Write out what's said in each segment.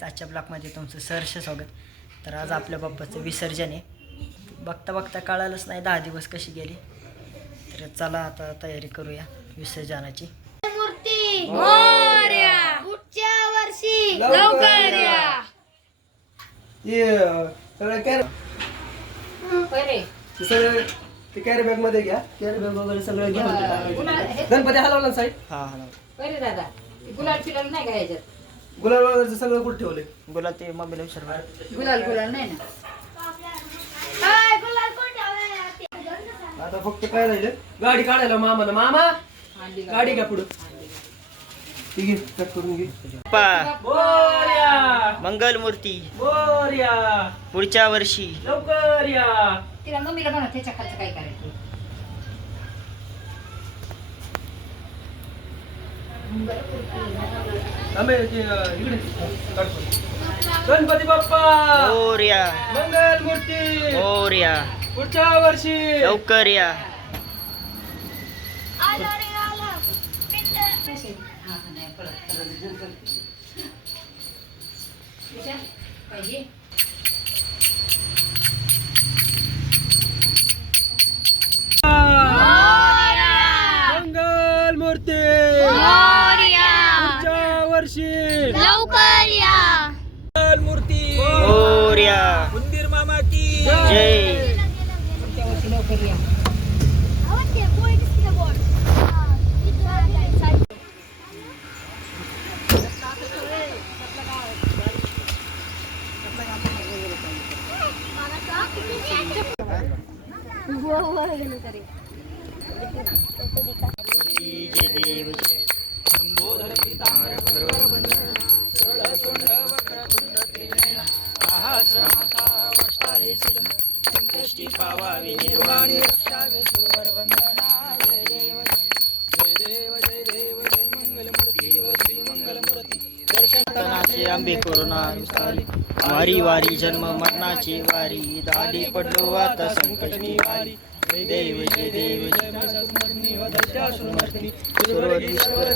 आजच्या ब्लॉकमध्ये तुमचं सहर्ष स्वागत. तर आज आपल्या बाप्पाचं विसर्जन आहे. बघता बघता कळालंच नाही 10 दिवस कशी गेली. तर चला आता तयारी करूया विसर्जनाची. मूर्ती मोरया पुढच्या वर्षी लवकर या. ये सगळं कॅरी बॅग मध्ये घ्या. कॅरी बॅग वगैरे सगळं घ्या. गणपती हलवला ना साईड. हा बरे दादा गुलाल फिलाल नाही का ह्याच्यात? गुलाल वगैरे सगळं कुठे ठेवले? बोला ते मम्मीला विचार. गुलाल नाही ना. आता फक्त काय राहिलं गाडी काढायला मामाला. मामा गाडी घ्या पुढं. ठीक आहे कट करून घे. बोर्या मंगल मूर्ती बोर्या पुढच्या वर्षी लवकर या. तिला मम्मीला म्हणा त्याच्या खालचं काय करायचं. इकडे गणपती बाप्पा मोरया मंगल मूर्ती मोरया पुढच्या वर्षी लवकर या. मंगल मूर्ती पुढच्या वर्षी लवकर या. मंगल मूर्ती मोरया मंदिर मामा की जय. पुढच्या वर्षी लवकर या. दर्शनाचे आंबे करुणा वारी वारी जन्म मरणाची वारी दाली पडलो आता संकष्टी वारी. जय देव जय देव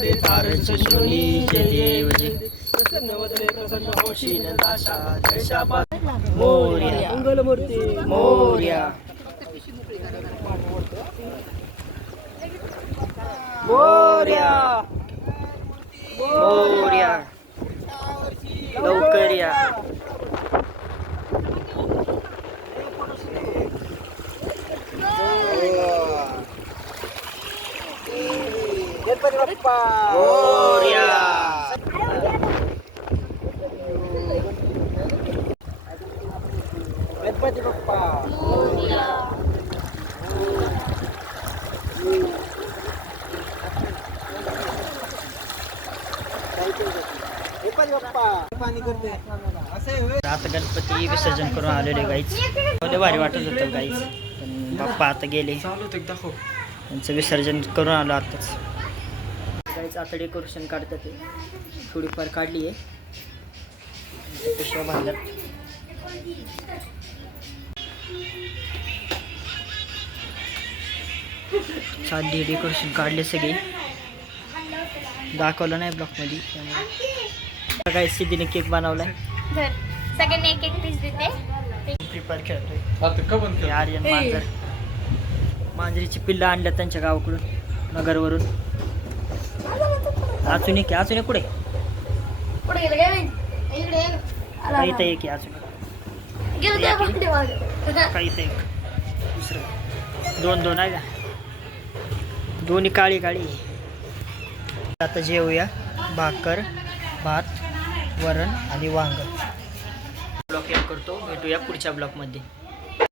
जय तारच शोनी. जय देव जय होशील दाशा दशापा मोरया मंगल मूर्ती मोरया मोर्या मोरया लवकर या. गणपती बाप्पा मोरया गणपती बाप्पा पाणी करते आता गणपती विसर्जन करून आलेले गाईच. मध्ये भारी वाटत होतं गाईच. पण बाप्पा आता गेले. त्यांचं विसर्जन करून आलो आताच. गाईच आता डेकोरेशन काढतात ते थोडीफार काढली आहे. पिशव्या बांधल्यात. साधी डेकोरेशन काढले सगळे. दाखवलं नाही ब्लॉकमध्ये. त्यामुळे काय सिद्धीने केक बनवलाय. सगळ्यांनी एक एक पीस देते. प्रिपेअर खेळतोय. आर्यन मांजर मांजरीची पिल्लं आणल्यात त्यांच्या गावाकडून नगरवरून. अजून एक कुठे पुढे गेलं काय इकडे इथं एक अजून काही इथं एक दुसरं दोन आहे का. दोन्ही काळी काळी. आता जेवूया. भाकर भात वरण आणि वांग. ब्लॉक एंड करतो. भेटूया पुढच्या ब्लॉकमध्ये.